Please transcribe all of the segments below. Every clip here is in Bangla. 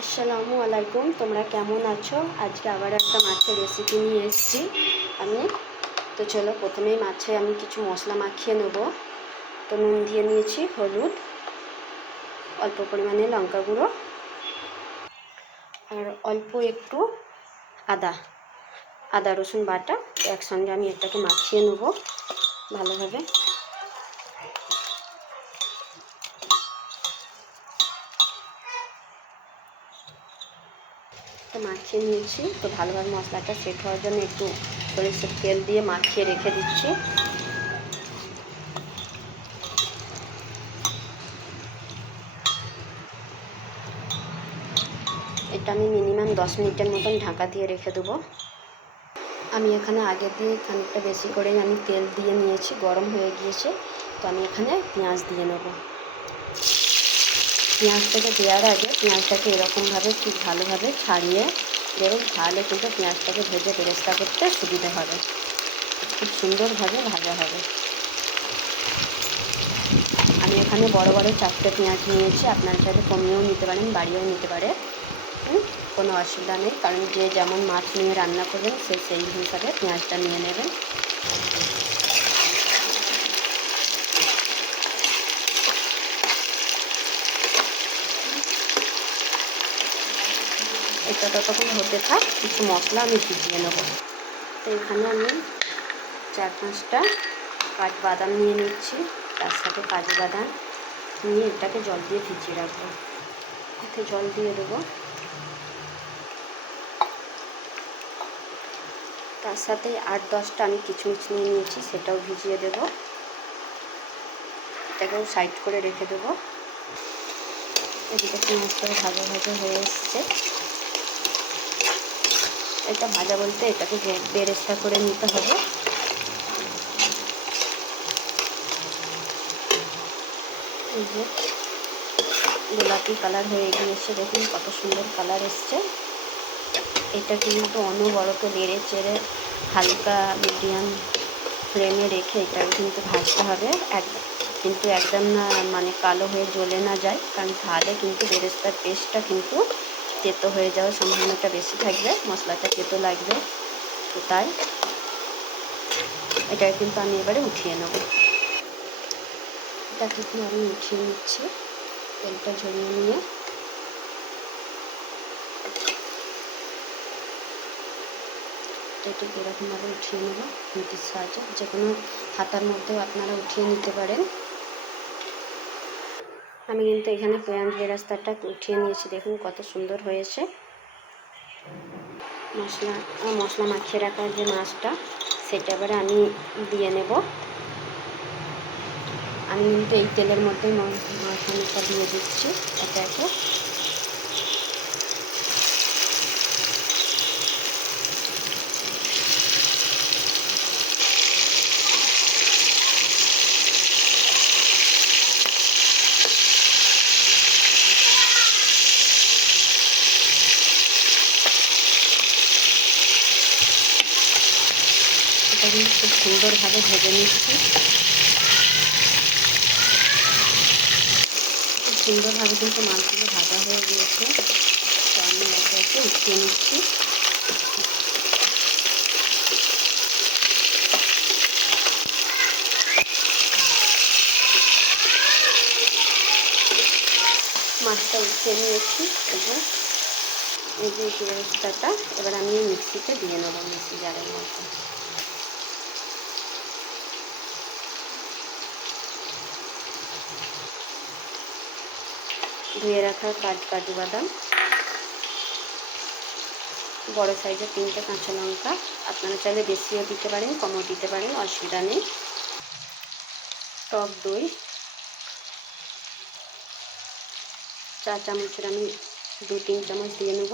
আসসালামু আলাইকুম, তোমরা কেমন আছো? আজকে আবার একটা মাছের রেসিপি নিয়ে এসেছি আমি। তো চলো, প্রথমেই মাছে আমি কিছু মশলা মাখিয়ে নেব। তো নুন দিয়ে নিয়েছি, হলুদ, অল্প পরিমাণে লঙ্কা গুঁড়ো, আর অল্প একটু আদা আদা রসুন বাটা। একসঙ্গে আমি এটাকে মাখিয়ে নেব ভালোভাবে। তো মাখিয়ে নিয়েছি। তো ভালোভাবে মশলাটা সেট হওয়ার জন্য একটু সরিষার তেল দিয়ে মাখিয়ে রেখে দিচ্ছি। এটা আমি মিনিমাম 10 মিনিটের মতন ঢাকা দিয়ে রেখে দেবো। আমি এখানে আগে দিয়ে খানিকটা বেশি করেই আমি তেল দিয়ে নিয়েছি, গরম হয়ে গিয়েছে। তো আমি এখানে পেঁয়াজ দিয়ে নেব। পেঁয়াজটাকে দেওয়ার আগে পেঁয়াজটাকে এরকমভাবে খুব ভালোভাবে ছাড়িয়ে দেবেন, তাহলে কিন্তু পেঁয়াজটাকে ভেজে বেরেস্তা করতে সুবিধা হবে, খুব সুন্দরভাবে ভাজা হবে। আমি এখানে বড় বড় 4টে পেঁয়াজ নিয়েছি, আপনারা চাইলে কমিয়েও নিতে পারেন, বাড়িয়েও নিতে পারে, কোনো অসুবিধা নেই। কারণ যে যেমন মাছ নিয়ে রান্না করবেন সেই হিসাবে পেঁয়াজটা নিয়ে নেবেন। এটা ততক্ষণ হতে থাক, কিছু মশলা আমি ভিজিয়ে নেব। তো এখানে আমি 4-5টা কাঠবাদাম নিয়ে নিচ্ছি, তার সাথে কাজু বাদাম নিয়ে এটাকে জল দিয়ে ভিজিয়ে রাখবো। এতে জল দিয়ে দেবো, তার সাথে 8-10টা আমি কিশমিশ নিয়ে নিয়েছি, সেটাও ভিজিয়ে দেব। এটাকেও সাইড করে রেখে দেবো। এদিকে পেঁয়াজটাও ভাজা ভাজা হয়ে এসছে। এটা ভাজা বলতে এটাকে বেরেস্তা করে নিতে হবে। এই যে গোলাপি কালার হয়ে গিয়েছে, দেখুন কত সুন্দর কালার এসছে। এটা কিন্তু অনবরত নেড়ে চেড়ে হালকা মিডিয়াম ফ্লেমে রেখে এটাকে কিন্তু ভাজতে হবে, কিন্তু একদম না মানে কালো হয়ে জ্বলে না যায়, কারণ তাহলে কিন্তু বেরেস্তার পেস্টটা কিন্তু তেতো হয়ে যাওয়ার সম্ভাবনাটা বেশি থাকবে, মশলাটা তেতো লাগবে। তো তাই এটাকে কিন্তু আমি এবারে উঠিয়ে নেব। এটা কিন্তু আমি উঠিয়ে নিচ্ছি, তেলটা ঝরিয়ে নিয়ে। ঠিক এরকমভাবে উঠিয়ে নেব খুন্তির সাহায্যে, যে কোনো হাতার মধ্যেও আপনারা উঠিয়ে নিতে পারেন। আমি কিন্তু এখানে পেঁয়াজ বেরেস্তাটা উঠিয়ে নিয়েছি, দেখুন কত সুন্দর হয়েছে। মশলা মাখিয়ে রাখা যে মাছটা, সেটা এবারে আমি দিয়ে নেব। আমি কিন্তু এই তেলের মধ্যেই মাখানোটা দিয়ে দিচ্ছি একে একে। এটা কিন্তু খুব সুন্দরভাবে ভেজে নিচ্ছি, খুব সুন্দরভাবে কিন্তু মাছগুলো ভাজা হয়ে গিয়েছে। তো আমি একে একে উঠিয়ে নিচ্ছি। মাছটা উঠিয়ে নিয়েছি। এই যে বেরেস্তাটা এবার আমি মিক্সিতে দিয়ে নেব, মিক্সি জারের মধ্যে। ধুয়ে রাখা কাজু বাদাম, বড় সাইজের 3টে কাঁচা লঙ্কা, আপনারা চাইলে বেশিও দিতে পারেন, কমও দিতে পারেন, অসুবিধা নেই। টক দই 4 চামচের আমি 2-3 চামচ দিয়ে নেব।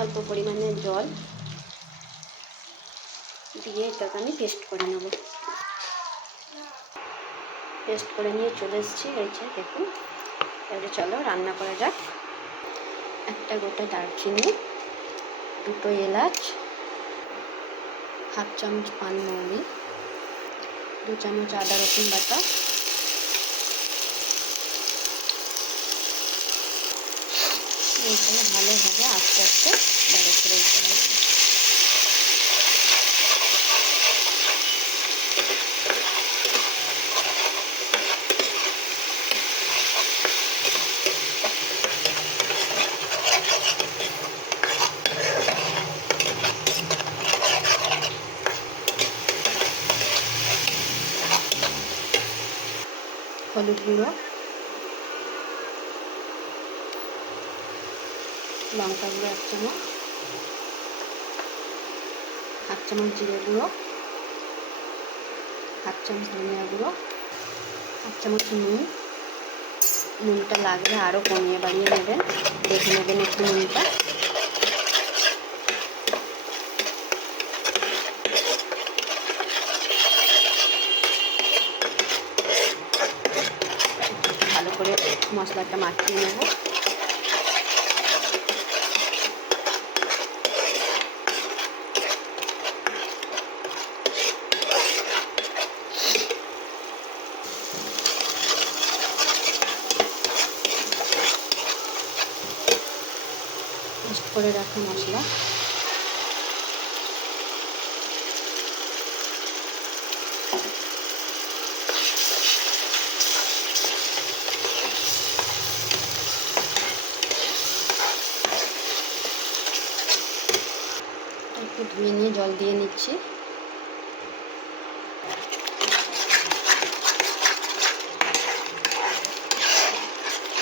অল্প পরিমাণে জল দিয়ে এটাকে আমি পেস্ট করে নেব। পেস্ট করে নিয়ে চলে এসেছি, হয়েছে দেখুন। এবারে চলো রান্না করা যাক। একটা গোটা দারচিনি, 2টো এলাচ, 1/2 চামচ পানমৌরি, 2 চামচ আদা রসুন বাটা, মশলা ভালোভাবে আস্তে আস্তে নেড়ে ছেড়ে দিতে হবে। হলুদ গুঁড়ো, লঙ্কা গুঁড়ো 1 চামচ, 1 চামচ জিরে গুঁড়ো, 1 চামচ ধনিয়া গুঁড়ো, 1 চামচ নুন। নুনটা লাগলে আরও কমিয়ে বাড়িয়ে নেবেন, দেখে নেবেন একটু নুনটা। ভালো করে মশলাটা মাখিয়ে নেব। পেস্ট করে রাখা মশলা একটু ধুয়ে নিয়ে জল দিয়ে নিচ্ছি।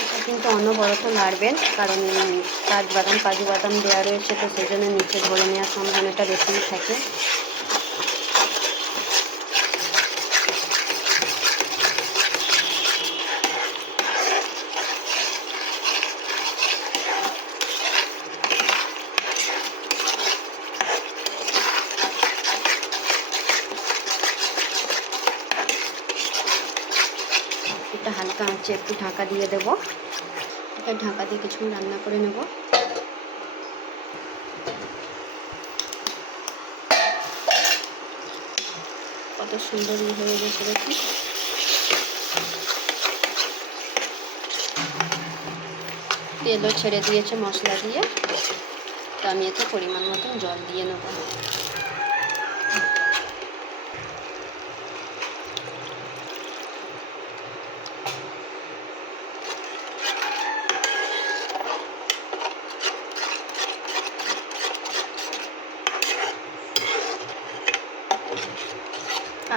এটা কিন্তু অনবরত নাড়বেন, কারণ কাজু বাদাম দেওয়া রয়েছে, তো সেই জন্য নিচে ধরে নেওয়ার সম্ভাবনাটা বেশিই থাকে। এটা হালকা আঁচে একটু ঢাকা দিয়ে দেবো। এটা ঢাকা দিয়ে কিছুক্ষণ রান্না করে নেব। কত সুন্দর হয়ে গেছে দেখুন। তেলও ছেড়ে দিয়েছে মশলা দিয়ে, তো আমি এতে পরিমাণ মতন জল দিয়ে নেব।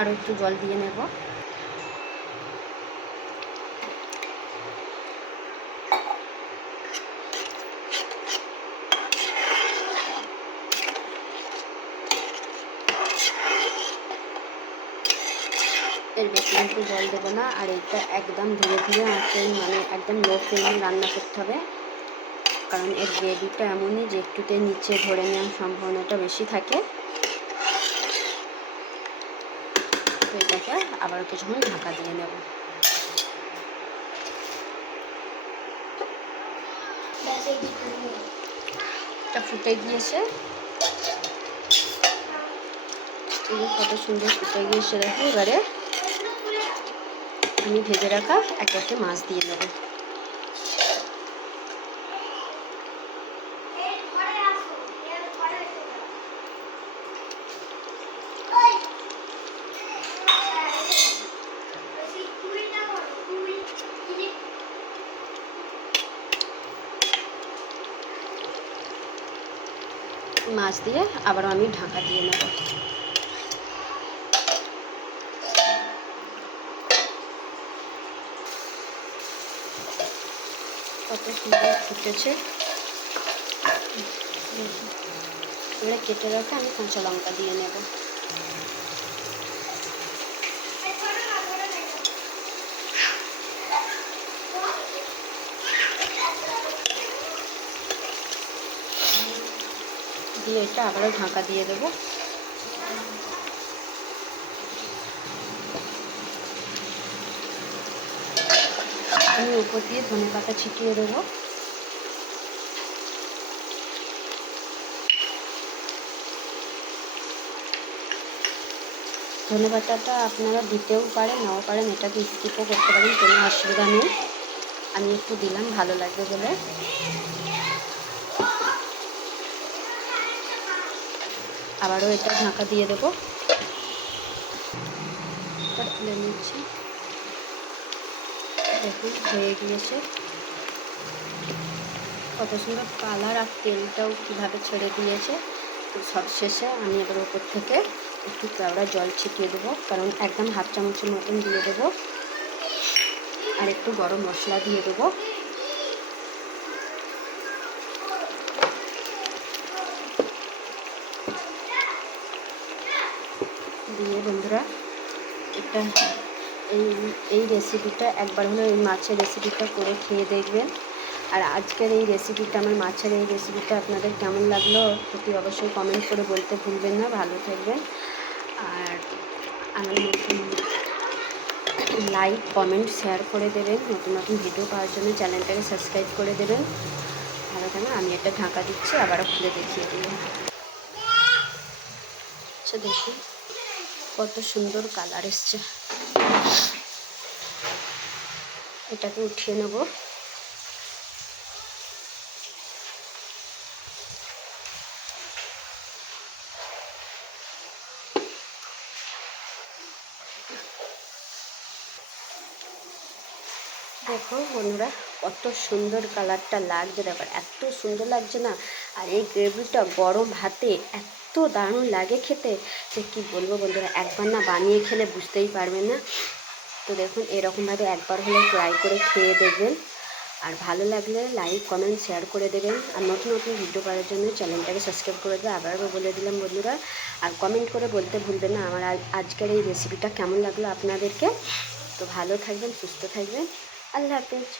আরও একটু জল দিয়ে নেব। এর বেশি কিন্তু জল দেবো না, আর এটা একদম ধীরে ধীরে আঁচে, মানে একদম লো ফ্লেমে রান্না করতে হবে, কারণ এর গ্রেভিটা এমনই যে একটুতে নিচে ধরে নেওয়ার সম্ভাবনাটা বেশি থাকে। তো এটাকে আবার কিছুক্ষণ ঢাকা দিয়ে নেব। এটা ফুটে গিয়েছে, কত সুন্দর ফুটে গিয়েছে দেখো। এবারে আমি ভেজে রাখা এক একটা মাছ দিয়ে দেবো। মাছ দিয়ে আবারও আমি ঢাকা দিয়ে নেব। কত সুন্দর ফুটেছে। এবারে কেটে রাখা আমি কাঁচা লঙ্কা দিয়ে নেব। দিয়ে এটা আবারও ঢাকা দিয়ে দেবো। আমি উপর দিয়ে ধনেপাতা ছিটিয়ে দেবো। ধনেপাতাটা আপনারা দিতেও পারেন, নাও পারেন, এটাকে স্কিপও করতে পারেন, কোনো অসুবিধা নেই। আমি একটু দিলাম, ভালো লাগবে বলে। আবারও এটা ঢাকা দিয়ে দেবো। তুলে নিচ্ছি, দেখুন হয়ে গিয়েছে। কত সুন্দর কালার, আর তেলটাও কীভাবে ছেড়ে দিয়েছে। তো সবশেষে আমি এবার ওপর থেকে একটু কেওড়া জল ছিটিয়ে দেবো, কারণ একদম হাফ চামচের মতন দিয়ে দেবো। আর একটু গরম মশলা দিয়ে দেবো। দিয়ে বন্ধুরা এটা এই এই রেসিপিটা একবার হলো এই মাছের রেসিপিটা করে খেয়ে দেখবেন। আর আজকের এই রেসিপিটা, আমার মাছের এই রেসিপিটা আপনাদের কেমন লাগলো অতি অবশ্যই কমেন্ট করে বলতে ভুলবেন না। ভালো থাকবেন, আর আমার নতুন লাইক কমেন্ট শেয়ার করে দেবেন। নতুন নতুন ভিডিও পাওয়ার জন্য চ্যানেলটাকে সাবস্ক্রাইব করে দেবেন। ভালো থাকবেন। আমি এটা ঢাকা দিচ্ছি, আবারও খুলে দেখিয়ে দিই। আচ্ছা দেখুন কত সুন্দর কালার এসছে। এটাকে উঠিয়ে নেব। দেখো বন্ধুরা কত সুন্দর কালারটা লাগছে, দেখো এত সুন্দর লাগছে না। আর এই গ্রেভিটা গরম ভাতে এত দারুণ লাগে খেতে যে কী বলবো বন্ধুরা, একবার না বানিয়ে খেলে বুঝতেই পারবেন না। তো দেখুন এরকমভাবে একবার হলে ট্রাই করে খেয়ে দেখবেন। আর ভালো লাগলে লাইক কমেন্ট শেয়ার করে দেবেন। আর নতুন নতুন ভিডিও পাওয়ার জন্য চ্যানেলটাকে সাবস্ক্রাইব করে দেবেন। আবারও বলে দিলাম বন্ধুরা, আর কমেন্ট করে বলতে ভুলবেন না আমার আজকের এই রেসিপিটা কেমন লাগলো আপনাদেরকে। তো ভালো থাকবেন, সুস্থ থাকবেন। আল্লাহ হাফিজ।